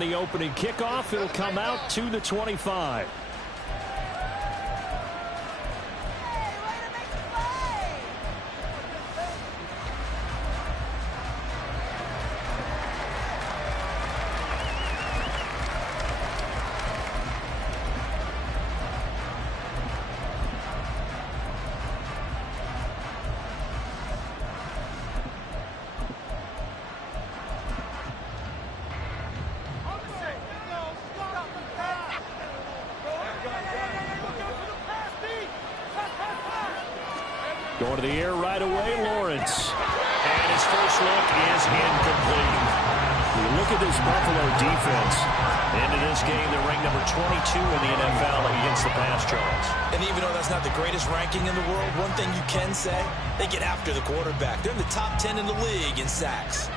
The opening kickoff, it'll come out to the 25. Going to the air right away, Lawrence. And his first look is incomplete. You look at this Buffalo defense. Into this game, they're ranked number 22 in the NFL against the pass yards. And even though that's not the greatest ranking in the world, one thing you can say, they get after the quarterback. They're in the top 10 in the league in sacks.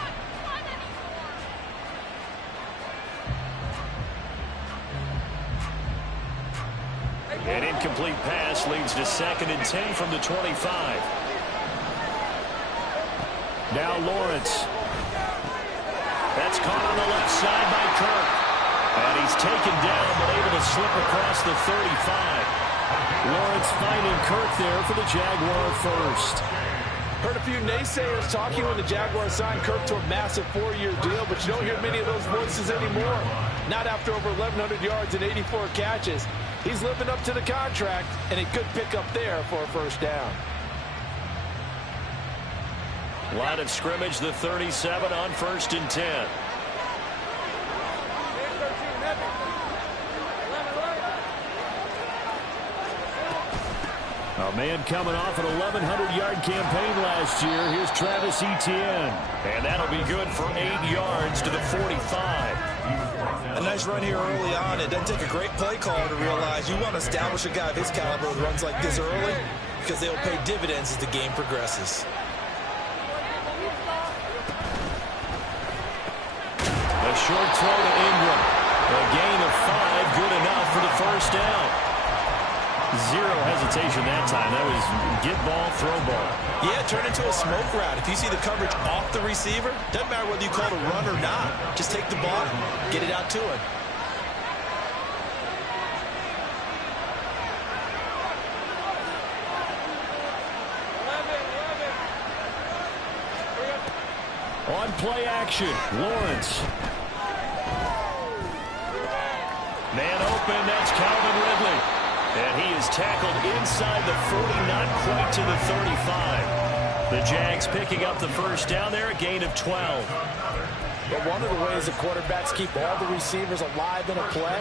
An incomplete pass leads to 2nd and 10 from the 25. Now Lawrence. That's caught on the left side by Kirk. And he's taken down but able to slip across the 35. Lawrence finding Kirk there for the Jaguar first. Heard a few naysayers talking when the Jaguars signed Kirk to a massive 4-year deal, but you don't hear many of those voices anymore. Not after over 1,100 yards and 84 catches. He's living up to the contract, and a good pickup there for a first down. Line of scrimmage, the 37 on 1st and 10. A man coming off an 1,100-yard campaign last year. Here's Travis Etienne. And that'll be good for 8 yards to the 45. A nice run here early on. It doesn't take a great play caller to realize you want to establish a guy of his caliber with runs like this early because they'll pay dividends as the game progresses. A short throw to Ingram. A gain of 5, good enough for the first down. Zero hesitation that time. That was get ball, throw ball. Yeah, turn into a smoke route. If you see the coverage off the receiver, doesn't matter whether you call it a run or not. Just take the ball, get it out to him. On play action, Lawrence. Man open, that's Calvin Ridley. And he is tackled inside the 40, not quite to the 35. The Jags picking up the first down there, a gain of 12. But one of the ways the quarterbacks keep all the receivers alive in a play,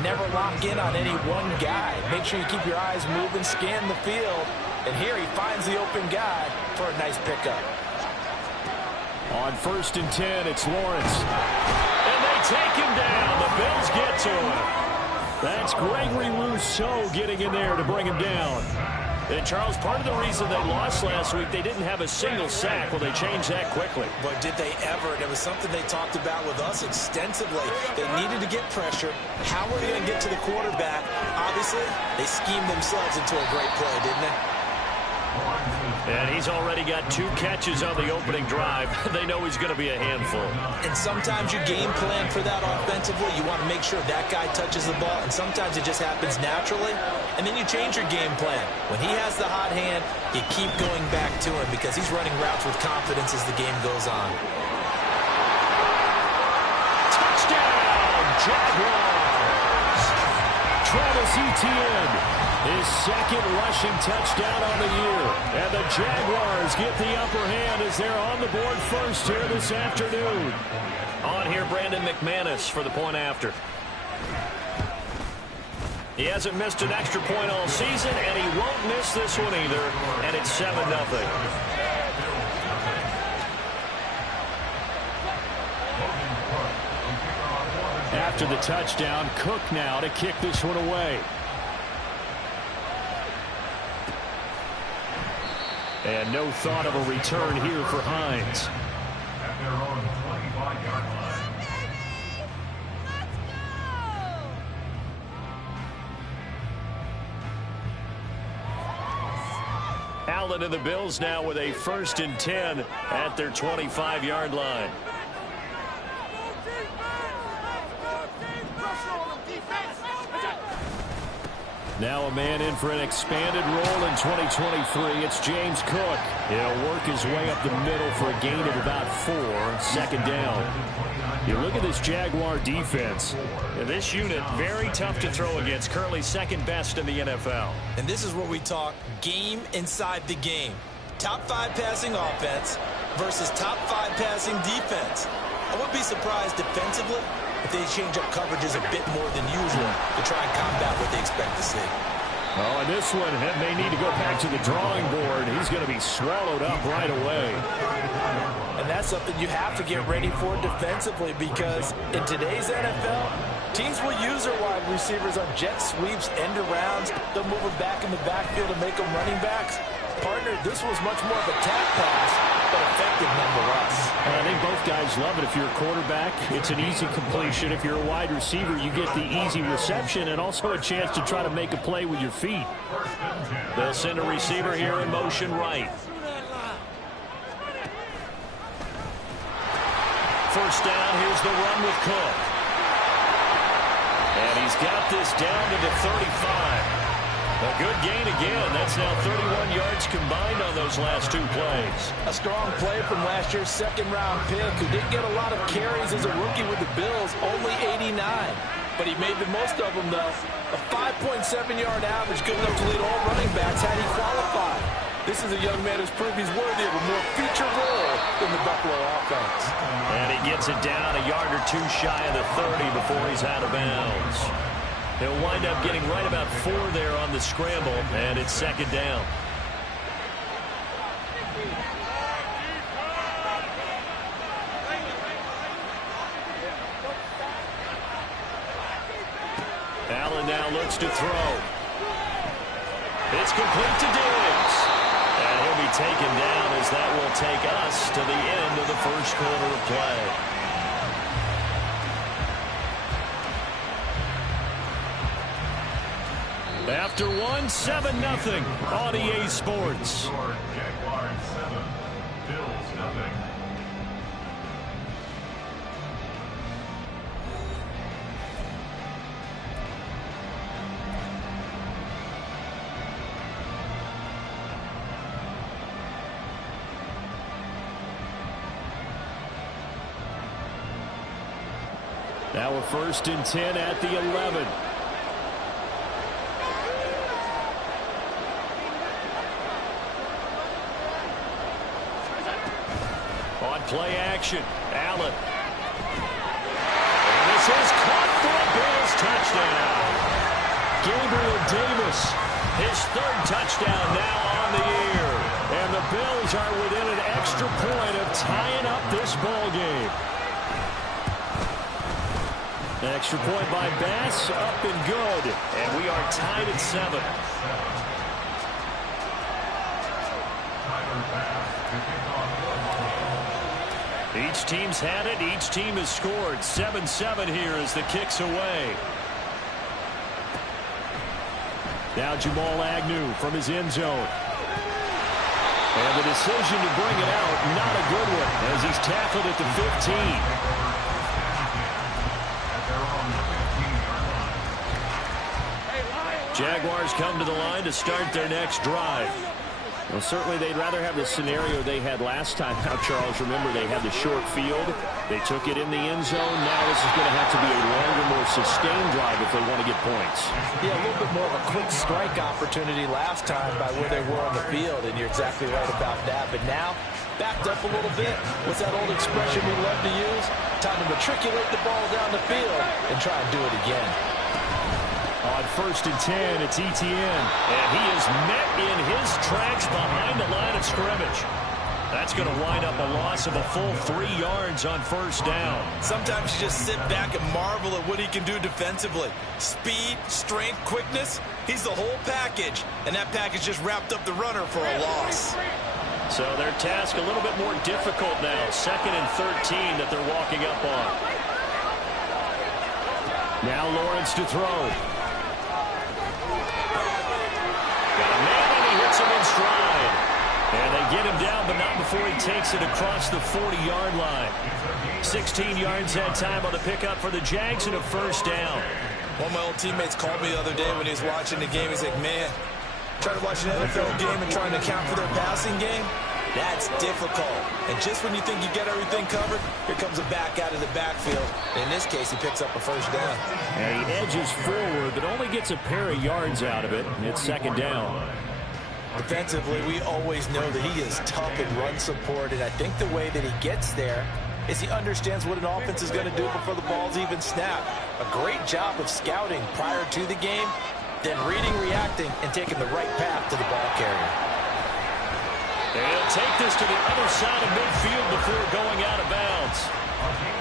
never lock in on any one guy. Make sure you keep your eyes moving, scan the field. And here he finds the open guy for a nice pickup. On 1st and 10, it's Lawrence. And they take him down. The Bills get to him. That's Gregory Rousseau getting in there to bring him down. And, Charles, part of the reason they lost last week, they didn't have a single sack. Well, they changed that quickly. But did they ever? And it was something they talked about with us extensively. They needed to get pressure. How were they going to get to the quarterback? Obviously, they schemed themselves into a great play, didn't they? And he's already got 2 catches on the opening drive. They know he's going to be a handful. And sometimes you game plan for that offensively. You want to make sure that guy touches the ball. And sometimes it just happens naturally. And then you change your game plan. When he has the hot hand, you keep going back to him because he's running routes with confidence as the game goes on. Touchdown, Jaguars! Travis Etienne, his 2nd rushing touchdown on the year. And the Jaguars get the upper hand as they're on the board first here this afternoon. On here, Brandon McManus for the point after. He hasn't missed an extra point all season, and he won't miss this one either. And it's 7-0. After the touchdown, Cook now to kick this one away. And no thought of a return here for Hines. At their own 25-yard line. Allen and the Bills now with a 1st and 10 at their 25-yard line. Now a man in for an expanded role in 2023. It's James Cook. He'll work his way up the middle for a gain of about 4. Second down. You look at this Jaguar defense. This unit, very tough to throw against. Currently second best in the NFL. And this is where we talk game inside the game. Top 5 passing offense versus top 5 passing defense. I wouldn't be surprised defensively if they change up coverages a bit more than usual to try and combat what they expect to see. Oh, and this one may need to go back to the drawing board. He's going to be swallowed up right away. And that's something you have to get ready for defensively, because in today's NFL, teams will use their wide receivers on jet sweeps, end arounds. They'll move them back in the backfield and make them running backs. Partner, this was much more of a tap pass, but effective nonetheless. And I think both guys love it. If you're a quarterback, it's an easy completion. If you're a wide receiver, you get the easy reception and also a chance to try to make a play with your feet. They'll send a receiver here in motion right. First down, here's the run with Cook. And he's got this down to the 35. A good gain again. That's now 31 yards combined on those last 2 plays. A strong play from last year's second-round pick, who didn't get a lot of carries as a rookie with the Bills, only 89. But he made the most of them, though. A 5.7-yard average, good enough to lead all running backs had he qualified. This is a young man who's proved he's worthy of a more feature role in the Buffalo offense. And he gets it down a yard or 2 shy of the 30 before he's out of bounds. He'll wind up getting right about 4 there on the scramble, and it's second down. Allen now looks to throw. It's complete to Diggs. And he'll be taken down as that will take us to the end of the first quarter of play. After 1, 7-0 on EA Sports. Jaguars 7, Bills 0. Now a 1st and 10 at the 11. Play action. Allen. And this is caught for a Bills touchdown. Gabriel Davis, his 3rd touchdown now on the year. And the Bills are within an extra point of tying up this ball game. An extra point by Bass, up and good. And we are tied at 7. Each team's had it. Each team has scored. 7-7 here as the kick's away. Now Jamal Agnew from his end zone. And the decision to bring it out, not a good one, as he's tackled at the 15. Jaguars come to the line to start their next drive. Well, certainly they'd rather have the scenario they had last time out, Charles. Remember, they had the short field. They took it in the end zone. Now this is going to have to be a longer, more sustained drive if they want to get points. Yeah, a little bit more of a quick strike opportunity last time by where they were on the field, and you're exactly right about that. But now, backed up a little bit. What's that old expression we love to use? Time to matriculate the ball down the field and try and do it again. On 1st and 10, it's Etienne. And he is met in his tracks behind the line of scrimmage. That's going to wind up a loss of a full 3 yards on 1st down. Sometimes you just sit back and marvel at what he can do defensively. Speed, strength, quickness. He's the whole package. And that package just wrapped up the runner for a loss. So their task a little bit more difficult now. 2nd and 13 that they're walking up on. Now Lawrence to throw. Got a man and he hits him in stride. And they get him down, but not before he takes it across the 40-yard line. 16 yards that time on the pickup for the Jags and a 1st down. One of my old teammates called me the other day when he was watching the game. He's like, man, trying to watch an NFL game and trying to account for their passing game, that's difficult. And just when you think you get everything covered, here comes a back out of the backfield. In this case, he picks up a first down. And he edges forward, but only gets a pair of yards out of it. And it's second down. Defensively, we always know that he is tough in run support, and I think the way that he gets there is he understands what an offense is going to do before the ball's even snapped. A great job of scouting prior to the game, then reading, reacting, and taking the right path to the ball carrier. And he'll take this to the other side of midfield before going out of bounds.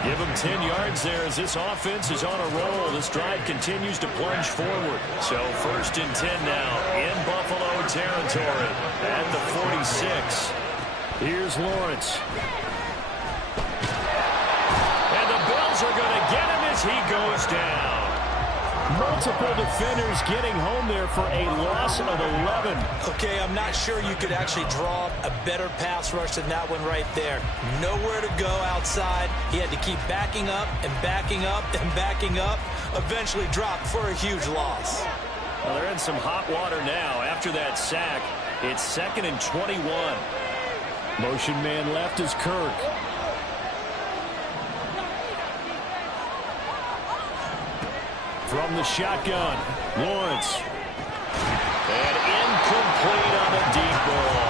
Give him 10 yards there as this offense is on a roll. This drive continues to plunge forward. So 1st and 10 now in Buffalo territory at the 46. Here's Lawrence. And the Bills are going to get him as he goes down. Multiple defenders getting home there for a loss of 11. Okay, I'm not sure you could actually draw a better pass rush than that one right there. Nowhere to go outside. He had to keep backing up and backing up and backing up. Eventually dropped for a huge loss. Well, they're in some hot water now after that sack. It's 2nd and 21. Motion man left is Kirk. From the shotgun, Lawrence. And incomplete on a deep ball.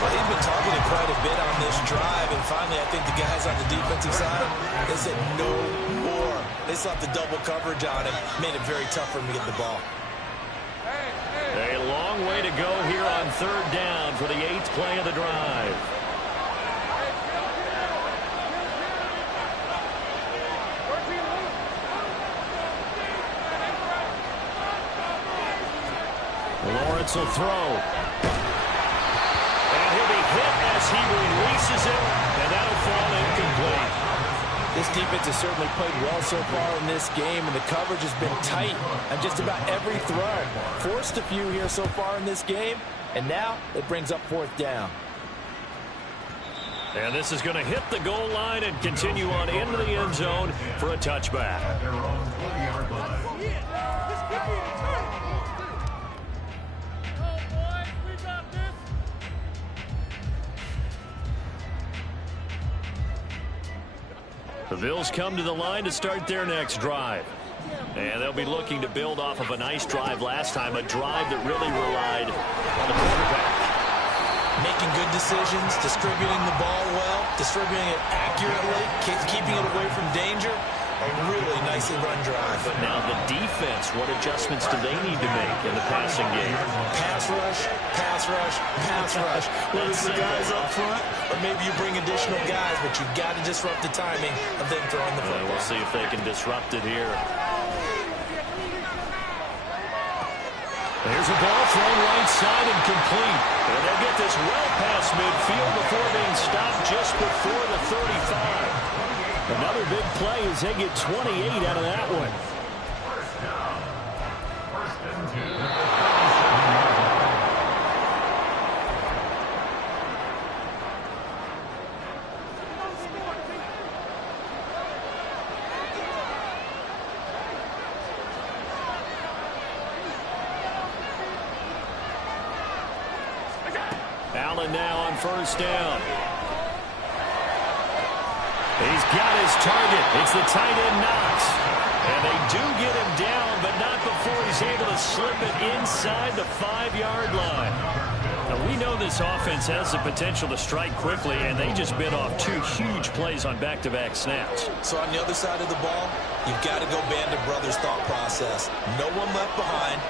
Well, they've been targeted quite a bit on this drive, and finally I think the guys on the defensive side, they said no more. They slapped the double coverage on him, made it very tough for him to get the ball. A long way to go here on 3rd down for the 8th play of the drive. Lawrence will throw. And he'll be hit as he releases it, and that'll fall incomplete. This defense has certainly played well so far in this game, and the coverage has been tight on just about every throw. Forced a few here so far in this game, and now it brings up 4th down. And this is going to hit the goal line and continue on into the end zone for a touchback. At their own 20-yard line. The Bills come to the line to start their next drive. And they'll be looking to build off of a nice drive last time, a drive that really relied on the quarterback. Making good decisions, distributing the ball well, distributing it accurately, keeping it away from danger. A really nicely run drive. But now the defense, what adjustments do they need to make in the passing game? Pass rush, pass rush, pass rush. Whether it's the guys up front or maybe you bring additional guys, but you've got to disrupt the timing of them throwing the football. We'll see if they can disrupt it here. There's a ball thrown right side and complete. And they'll get this well past midfield before being stopped just before the 35. Another big play as they get 28 out of that one. First down. 1st and 10. Allen now on 1st down. He's got his target. It's the tight end Knox. And they do get him down, but not before he's able to slip it inside the 5-yard line. Now, we know this offense has the potential to strike quickly, and they just bit off 2 huge plays on back-to-back snaps. So on the other side of the ball, you've got to go Band of Brothers thought process. No one left behind.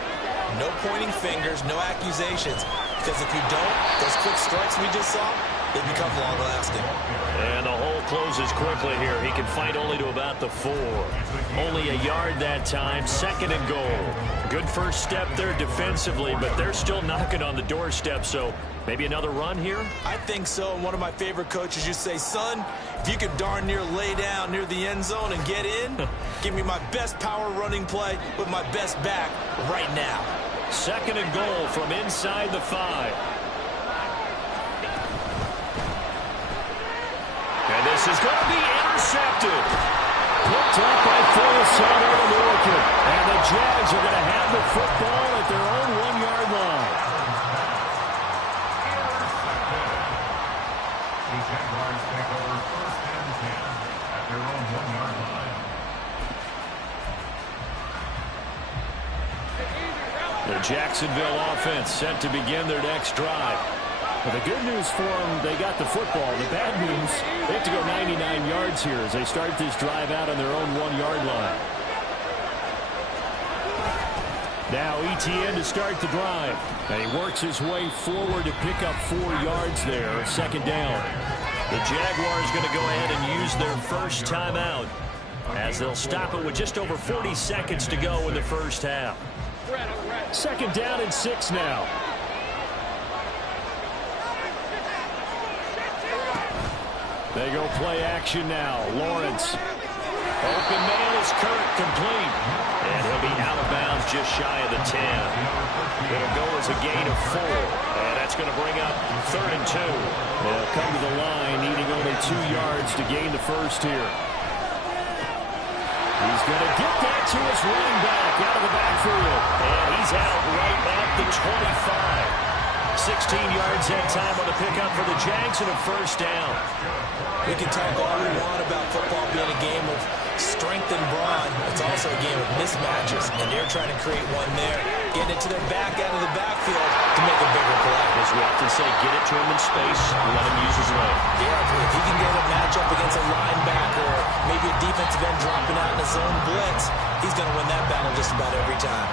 No pointing fingers, no accusations. Because if you don't, those quick strikes we just saw, they become long-lasting. And the hole closes quickly here. He can fight only to about the 4. Only a yard that time, 2nd and goal. Good first step there defensively, but they're still knocking on the doorstep, so maybe another run here? I think so, and one of my favorite coaches used to say, son, if you could darn near lay down near the end zone and get in, give me my best power running play with my best back right now. 2nd and goal from inside the 5. And this is going to be intercepted. Put picked up by Filisato and Milliken. And the Jags are going to have the football at their own 1-yard line. The Jaguars take over 1st and 10 at their own 1-yard line. The Jacksonville offense set to begin their next drive. Well, the good news for them, they got the football. The bad news, they have to go 99 yards here as they start this drive out on their own 1-yard line. Now Etienne to start the drive. And he works his way forward to pick up 4 yards there, 2nd down. The Jaguars going to go ahead and use their first timeout as they'll stop it with just over 40 seconds to go in the first half. 2nd down and 6 now. They go play action now. Lawrence. Open man is Kirk, complete. And he'll be out of bounds just shy of the 10. It'll go as a gain of 4. And that's going to bring up 3rd and 2. They'll come to the line, needing only 2 yards to gain the first here. He's going to get that to his running back out of the backfield. And he's out right at the 25. 16 yards that time on the pickup for the Jags and a first down. We can talk all we want about football being a game of strength and brawn. It's also a game of mismatches, and they're trying to create one there, getting it to their back out of the backfield to make a bigger play. As we often say, get it to him in space, let him use his leg. Yeah, if he can get a matchup against a linebacker or maybe a defensive end dropping out in a zone blitz, he's going to win that battle just about every time.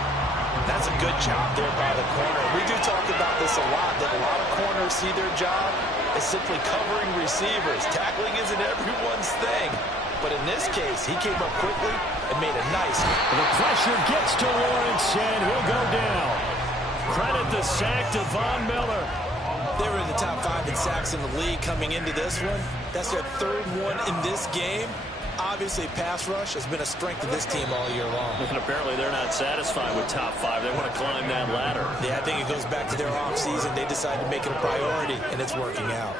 That's a good job there by the corner. We do talk about this a lot, that a lot of corners see their job as simply covering receivers. Tackling isn't everyone's thing. But in this case, he came up quickly and made a nice. The pressure gets to Lawrence, and he'll go down. Credit the sack to Von Miller. They were in the top 5 in sacks in the league coming into this one. That's their 3rd one in this game. Obviously, pass rush has been a strength of this team all year long. And apparently they're not satisfied with top 5. They want to climb that ladder. Yeah, I think it goes back to their offseason. They decided to make it a priority, and it's working out.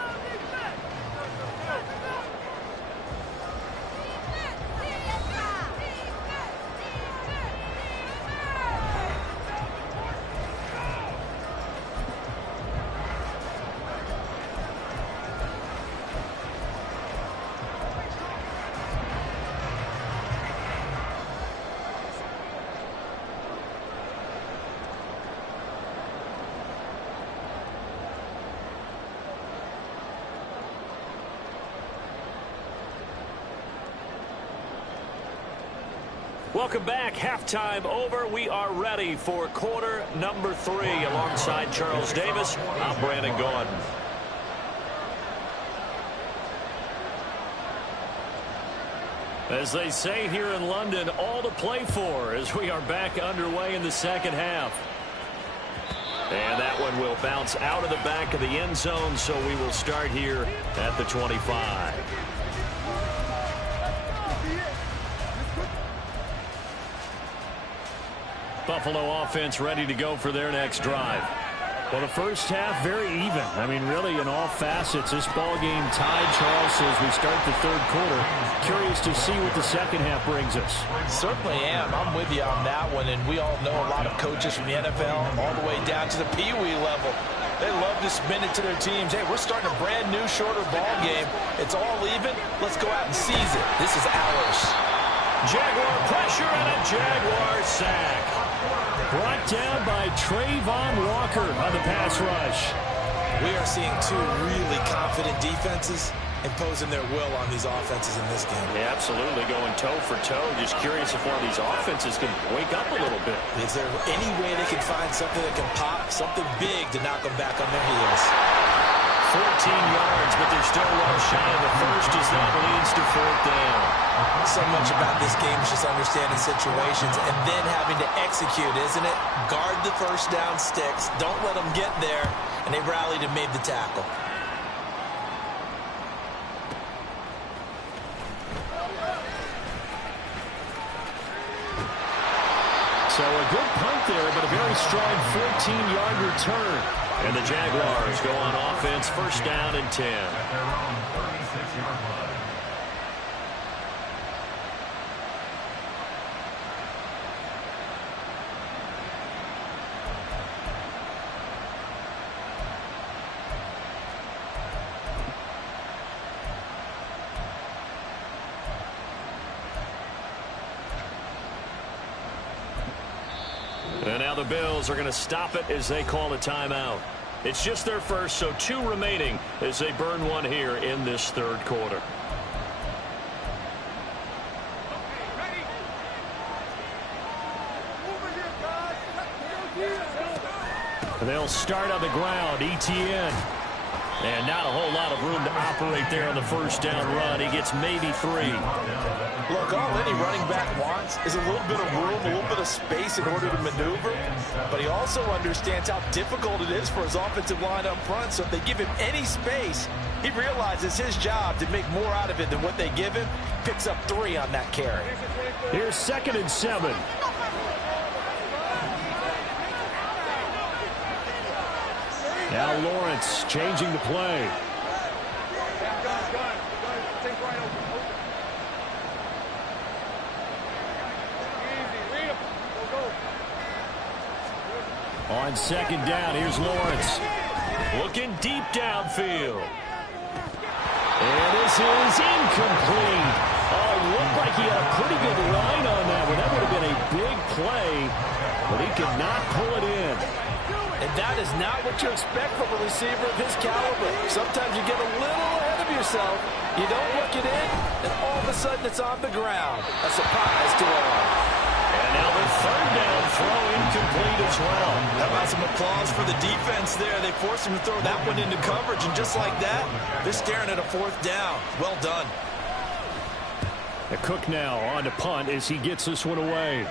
Welcome back. Halftime over. We are ready for quarter number 3. Alongside Charles Davis, I'm Brandon Gaudin. As they say here in London, all to play for as we are back underway in the second half. And that one will bounce out of the back of the end zone, so we will start here at the 25. Buffalo offense ready to go for their next drive. Well, the first half, very even. I mean, really, in all facets, this ball game tied, Charles, as we start the 3rd quarter. Curious to see what the second half brings us. Certainly am. I'm with you on that one, and we all know a lot of coaches from the NFL all the way down to the Pee Wee level. They love to spin it to their teams. Hey, we're starting a brand new, shorter ball game. It's all even. Let's go out and seize it. This is ours. Jaguar pressure and a Jaguar sack. Brought down by Trayvon Walker on the pass rush. We are seeing 2 really confident defenses imposing their will on these offenses in this game. Yeah, absolutely, going toe for toe. Just curious if one of these offenses can wake up a little bit. Is there any way they can find something that can pop, something big to knock them back on their heels? 14 yards, but they're still well shy of the first as that leads to 4th down. So much about this game is just understanding situations and then having to execute, isn't it? Guard the first down sticks. Don't let them get there. And they rallied and made the tackle. So a good punt there, but a very strong 14-yard return. And the Jaguars go on offense, first down and 10. At their own 36-yard line. And now the Bills are going to stop it as they call a timeout. It's just their first, so 2 remaining as they burn one here in this third quarter. And they'll start on the ground. Etienne. And not a whole lot of room to operate there on the first down run. He gets maybe 3. Look, all any running back wants is a little bit of room, a little bit of space in order to maneuver. But he also understands how difficult it is for his offensive line up front. So if they give him any space, he realizes his job to make more out of it than what they give him. Picks up 3 on that carry. Here's 2nd and 7. Now Lawrence changing the play. On 2nd down, here's Lawrence. Looking deep downfield. And this is incomplete. Oh, it looked like he had a pretty good line on that one. That would have been a big play, but he could not pull it in. And that is not what you expect from a receiver of his caliber. Sometimes you get a little ahead of yourself. You don't look it in, and all of a sudden it's on the ground. A surprise to all. And now the 3rd down throw incomplete as well. How about some applause for the defense there? They forced him to throw that one into coverage, and just like that, they're staring at a 4th down. Well done. The Cook now on to punt as he gets this one away.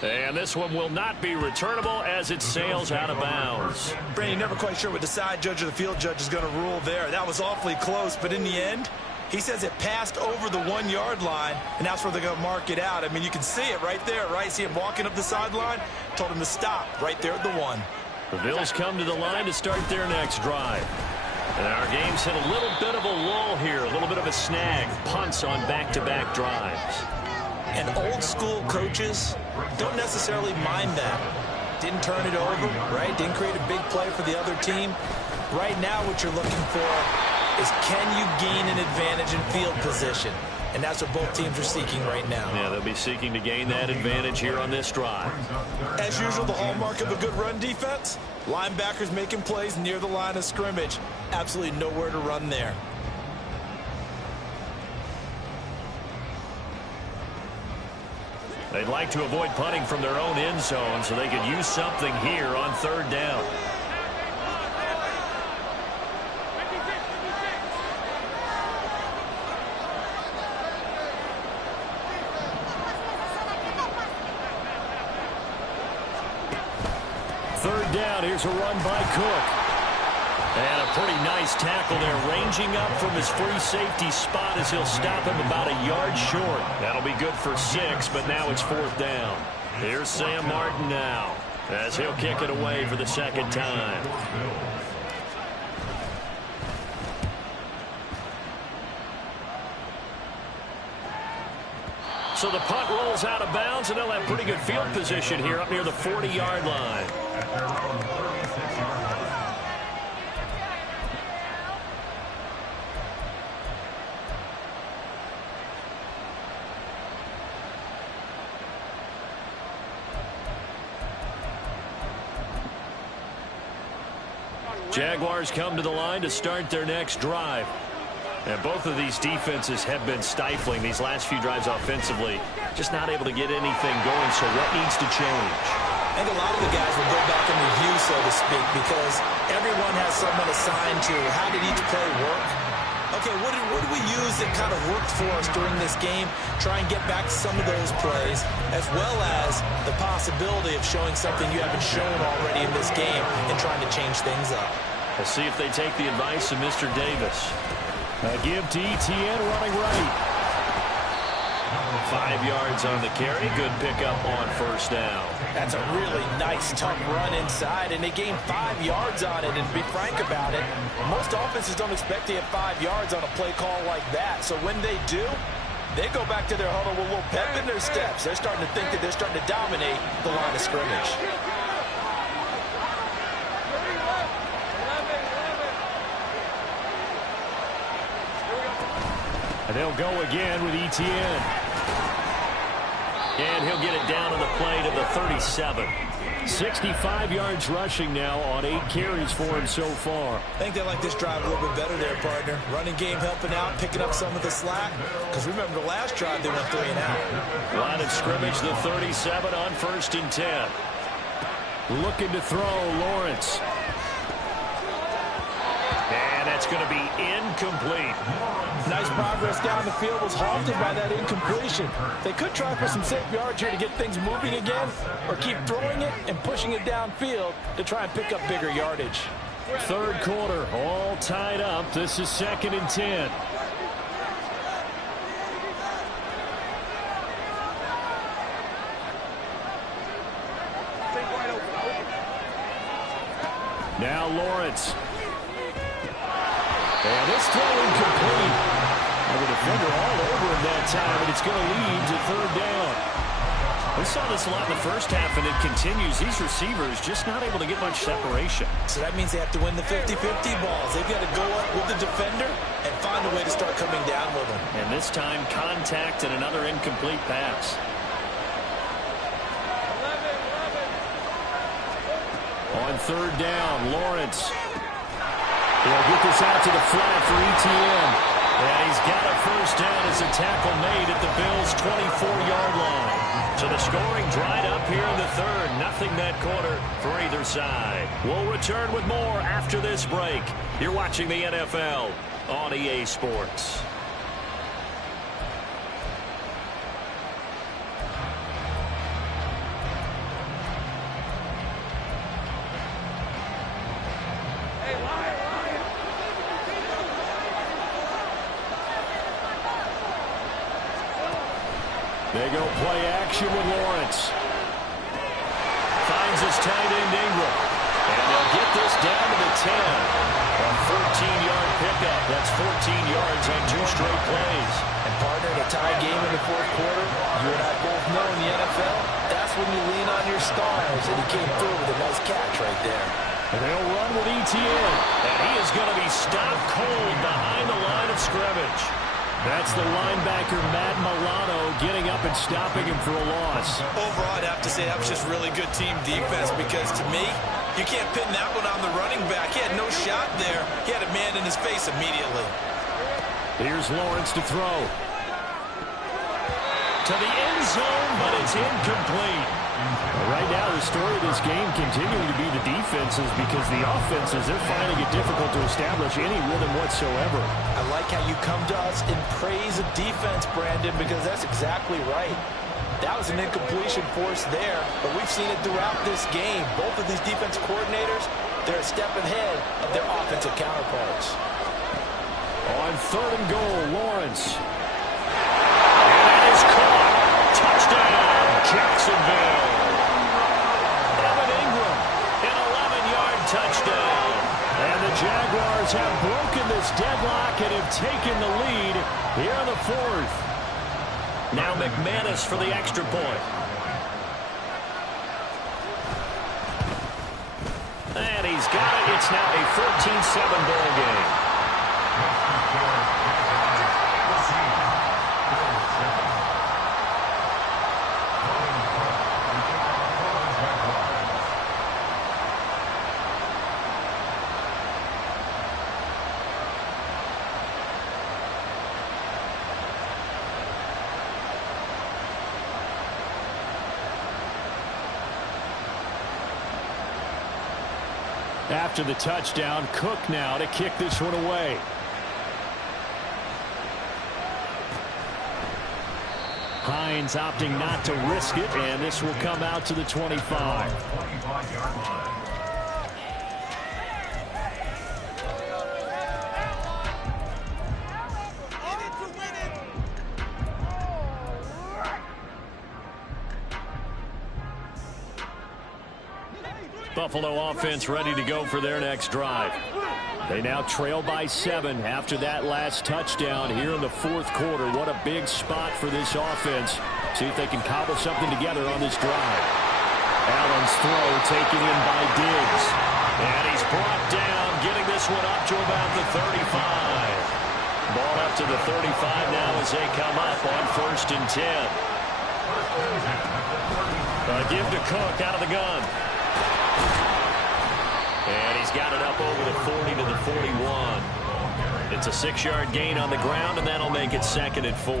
And this one will not be returnable as it sails out of bounds. Brady, never quite sure what the side judge or the field judge is going to rule there. That was awfully close, but in the end, he says it passed over the 1-yard line, and that's where they're going to mark it out. I mean, you can see it right there, right? See him walking up the sideline? Told him to stop right there at the 1. The Bills come to the line to start their next drive. And our game's hit a little bit of a lull here, a little bit of a snag. Punts on back-to-back drives. And old-school coaches don't necessarily mind that. Didn't turn it over, right? Didn't create a big play for the other team. Right now what you're looking for is can you gain an advantage in field position? And that's what both teams are seeking right now. Yeah, they'll be seeking to gain that advantage here on this drive. As usual, the hallmark of a good run defense, linebackers making plays near the line of scrimmage. Absolutely nowhere to run there. They'd like to avoid punting from their own end zone so they could use something here on 3rd down. Third down, here's a run by Cook. And a pretty nice tackle there, ranging up from his free safety spot as he'll stop him about a yard short. That'll be good for 6, but now it's 4th down. Here's Sam Martin now as he'll kick it away for the 2nd time. So the punt rolls out of bounds, and they'll have pretty good field position here up near the 40-yard line. Jaguars come to the line to start their next drive. And both of these defenses have been stifling these last few drives offensively. Just not able to get anything going, so what needs to change? I think a lot of the guys will go back and review, so to speak, because everyone has someone assigned to how did each play work. Okay, what did we use that kind of worked for us during this game? Try and get back to some of those plays, as well as the possibility of showing something you haven't shown already in this game and trying to change things up. We'll see if they take the advice of Mr. Davis. A give to Etienne running right. 5 yards on the carry. Good pickup on 1st down. That's a really nice, tough run inside, and they gained 5 yards on it. And to be frank about it, most offenses don't expect to get 5 yards on a play call like that. So when they do, they go back to their huddle with a little pep in their steps. They're starting to think that they're starting to dominate the line of scrimmage. And they'll go again with Etienne. And he'll get it down to the play to the 37. 65 yards rushing now on 8 carries for him so far. I think they like this drive a little bit better there, partner. Running game helping out, picking up some of the slack. Because remember, the last drive they went 3 and out. Line of scrimmage, the 37 on 1st and 10. Looking to throw, Lawrence. And that's going to be incomplete. Nice progress down the field was halted by that incompletion. They could try for some safe yards here to get things moving again, or keep throwing it and pushing it downfield to try and pick up bigger yardage. 3rd quarter, all tied up. This is 2nd and 10. Now Lawrence. And this throw incomplete. And the defender all over him that time, and it's going to lead to 3rd down. We saw this a lot in the first half, and it continues. These receivers just not able to get much separation. So that means they have to win the 50-50 balls. They've got to go up with the defender and find a way to start coming down with them. And this time, contact and another incomplete pass. On 3rd down, Lawrence. He'll get this out to the flat for ETN. And he's got a 1st down as a tackle made at the Bills' 24-yard line. So the scoring dried up here in the 3rd. Nothing that quarter for either side. We'll return with more after this break. You're watching the NFL on EA Sports. They go play action with Lawrence. Finds his tight end Ingram. And they'll get this down to the 10. A 14-yard pickup. That's 14 yards on 2 straight plays. And partner, in a tie game in the 4th quarter, you and I both know in the NFL, that's when you lean on your stars. And he came through with a nice catch right there. And they'll run with ETN. And he is going to be stopped cold behind the line of scrimmage. That's the linebacker, Matt Milano, getting up and stopping him for a loss. Overall, I'd have to say that was just really good team defense, because to me, you can't pin that one on the running back. He had no shot there. He had a man in his face immediately. Here's Lawrence to throw. To the end zone, but it's incomplete. Right now, the story of this game continuing to be the defenses, because the offenses, they're finding it difficult to establish any rhythm whatsoever. I like how you come to us in praise of defense, Brandon, because that's exactly right. That was an incompletion force there, but we've seen it throughout this game. Both of these defense coordinators, they're a step ahead of their offensive counterparts. On 3rd and goal, Lawrence. And that is caught. Touchdown, Jacksonville. Evan Ingram, An 11-yard touchdown. and the Jaguars have broken this deadlock and have taken the lead here in the 4th. Now McManus for the extra point. And he's got it. It's now a 14-7 ball game. After the touchdown, Cook now to kick this one away. Hines opting not to risk it, and this will come out to the 25. Buffalo offense ready to go for their next drive. They now trail by 7 after that last touchdown here in the 4th quarter. What a big spot for this offense. See if they can cobble something together on this drive. Allen's throw taken in by Diggs. And he's brought down, getting this one up to about the 35. Ball up to the 35 now as they come up on 1st and 10. Give to Cook out of the gun. And he's got it up over the 40 to the 41. It's a 6-yard gain on the ground, and that'll make it 2nd and 4.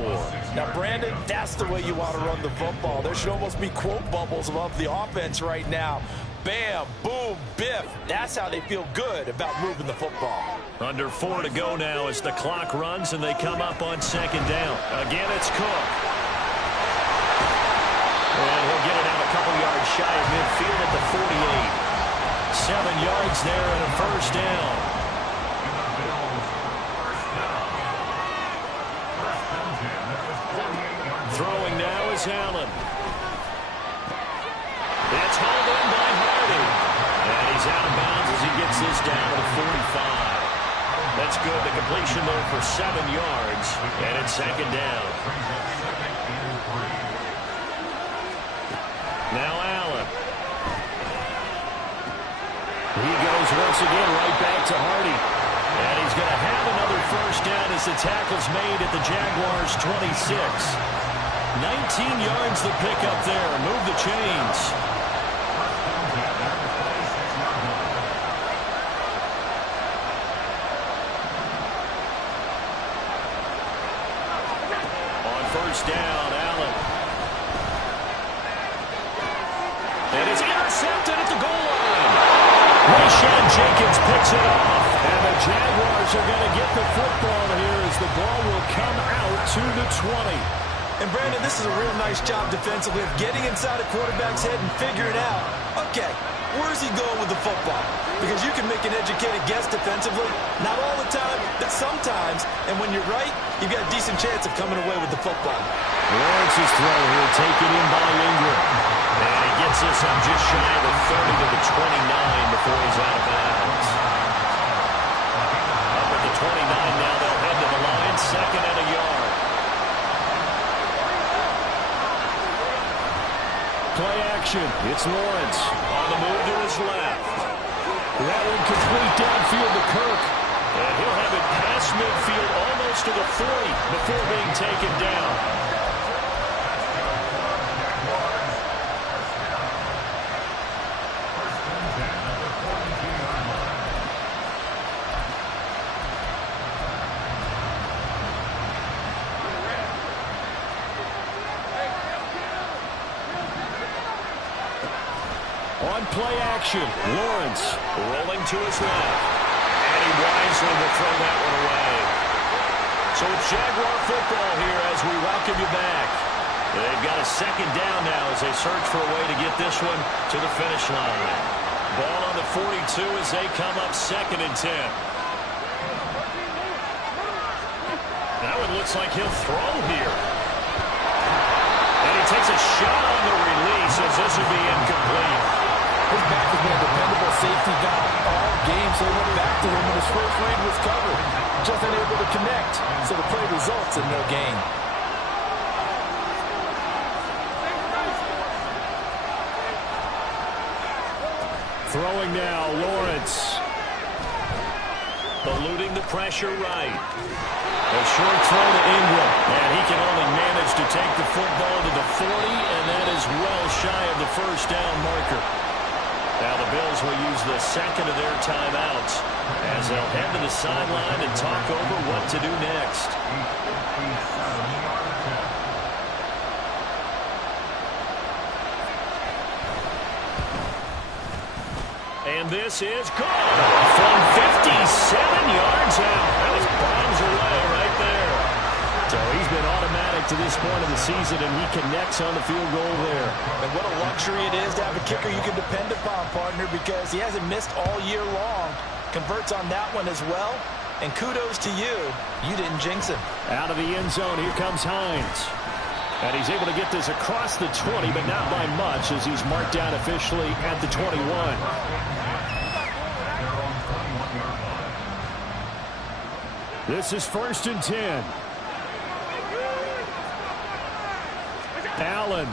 Now, Brandon, that's the way you want to run the football. There should almost be quote bubbles above the offense right now. Bam, boom, biff. That's how they feel good about moving the football. Under 4 to go now as the clock runs, and they come up on 2nd down. Again, it's Cook. And he'll get it out a couple yards shy of midfield at the 48. 7 yards there and a 1st down. Throwing now is Allen. It's hauled in by Hardy. And he's out of bounds as he gets this down to the 45. That's good. The completion there for 7 yards. And it's 2nd down. Now Allen. He goes once again right back to Hardy. And he's going to have another 1st down as the tackle's made at the Jaguars' 26. 19 yards the pickup there. Move the chains. On 1st down, Allen. And it's intercepted at the goal line. Rayshawn Jenkins picks it off. And the Jaguars are going to get the football here as the ball will come out to the 20. And, Brandon, this is a real nice job defensively of getting inside a quarterback's head and figuring out, okay, where's he going with the football? Because you can make an educated guess defensively. Not all the time, but sometimes. And when you're right, you've got a decent chance of coming away with the football. Lawrence's throw here taken in by Ingram. And he gets this on just shy of the 30 to the 29 before he's out of bounds. Up at the 29 now, they'll head to the line, 2nd and a yard. Play action. It's Lawrence on the move to his left. That one complete downfield to Kirk. And he'll have it past midfield almost to the 40 before being taken down. On play action, Lawrence rolling to his left. And he wisely will throw that one away. So it's Jaguar football here as we welcome you back. They've got a 2nd down now as they search for a way to get this one to the finish line. Ball on the 42 as they come up 2nd and 10. Now it looks like he'll throw here. And he takes a shot on the release as this would be incomplete. His back has been a dependable safety guy all game, so he went back to him when his first read was covered. Just unable to connect, so the play results in no gain. Throwing now, Lawrence. Eluding the pressure right. A short throw to Ingram, and he can only manage to take the football to the 40, and that is well shy of the 1st down marker. Now the Bills will use the 2nd of their timeouts as they'll head to the sideline and talk over what to do next. And this is good from 57 yards out. That was bombs away right there. So he's been automatic to this point of the season, and he connects on the field goal there. And what a luxury it is to have a kicker you can depend upon, partner, because he hasn't missed all year long. Converts on that one as well. And kudos to you. You didn't jinx him. Out of the end zone, here comes Hines. And he's able to get this across the 20, but not by much as he's marked down officially at the 21. This is 1st and 10. Allen.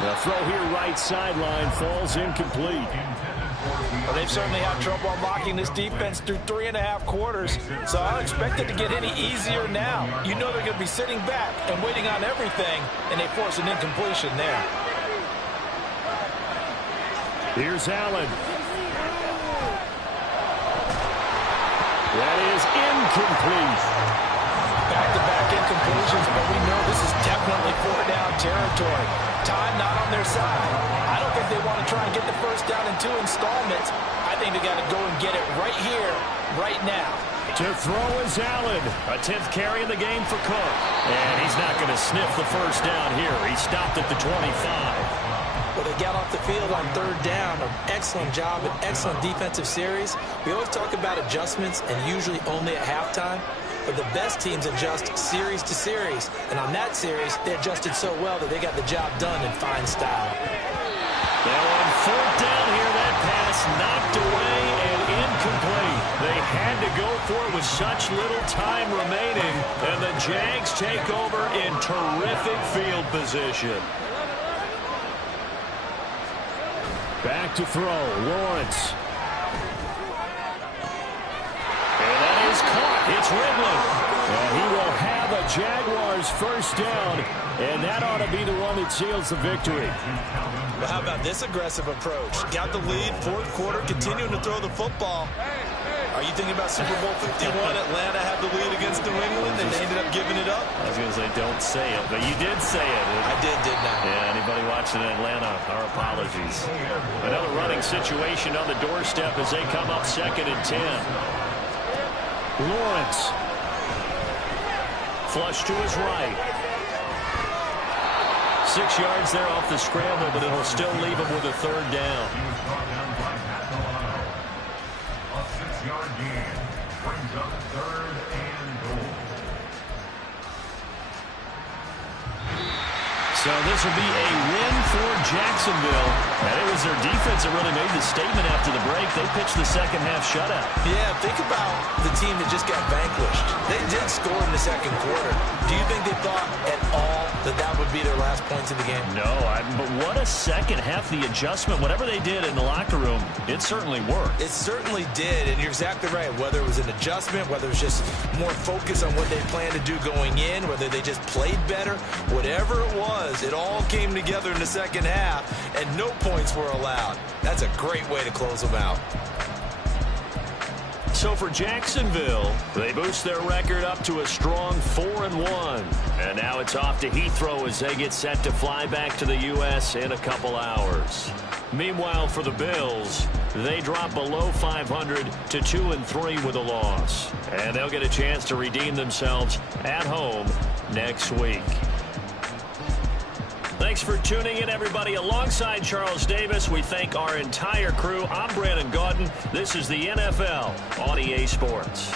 The throw here right sideline falls incomplete. Well, they've certainly had trouble unlocking this defense through 3.5 quarters, so I don't expect it to get any easier now. You know they're going to be sitting back and waiting on everything, and they force an incompletion there. Here's Allen. That is incomplete. Back-to-back incompletions, but we know this is definitely 4-down territory. Time not on their side. I don't think they want to try and get the first down in 2 installments. I think they got to go and get it right here, right now. To throw is Allen. A 10th carry in the game for Cook. And he's not going to sniff the first down here. He stopped at the 25. Well, they got off the field on 3rd down. An excellent job, an excellent defensive series. We always talk about adjustments, and usually only at halftime. But the best teams adjust series to series. And on that series, they adjusted so well that they got the job done in fine style. Now on 4th down here, that pass knocked away and incomplete. They had to go for it with such little time remaining. And the Jags take over in terrific field position. Back to throw, Lawrence. And that is caught. It's Ridley. And he will have a Jaguars first down, and that ought to be the one that seals the victory. Well, how about this aggressive approach? Got the lead, 4th quarter, continuing to throw the football. Are you thinking about Super Bowl 51? Atlanta had the lead against New England, and they ended up giving it up? I was going to say, don't say it, but you did say it. I did, didn't I? Yeah, anybody watching Atlanta, our apologies. Another running situation on the doorstep as they come up 2nd and 10. Lawrence. Flush to his right. 6 yards there off the scramble, but it'll still leave him with a 3rd down. A 6-yard gain brings up 3rd and goal. So this will be a win for Jacksonville. And it was their defense that really made the statement after the break. They pitched the second half shutout. Yeah, think about the team that just got vanquished. They did score in the 2nd quarter. Do you think they thought at all that that would be their last points of the game? No, but what a second half. The adjustment, whatever they did in the locker room, it certainly worked. It certainly did, and you're exactly right. Whether it was an adjustment, whether it was just more focus on what they planned to do going in, whether they just played better, whatever it was, it all came together in the second half, and no points were allowed. That's a great way to close them out. So for Jacksonville, they boost their record up to a strong 4-1. And now it's off to Heathrow as they get set to fly back to the U.S. in a couple hours. Meanwhile, for the Bills, they drop below 500 to 2-3 with a loss. And they'll get a chance to redeem themselves at home next week. Thanks for tuning in, everybody. Alongside Charles Davis, we thank our entire crew. I'm Brandon Gaudin. This is the NFL on EA Sports.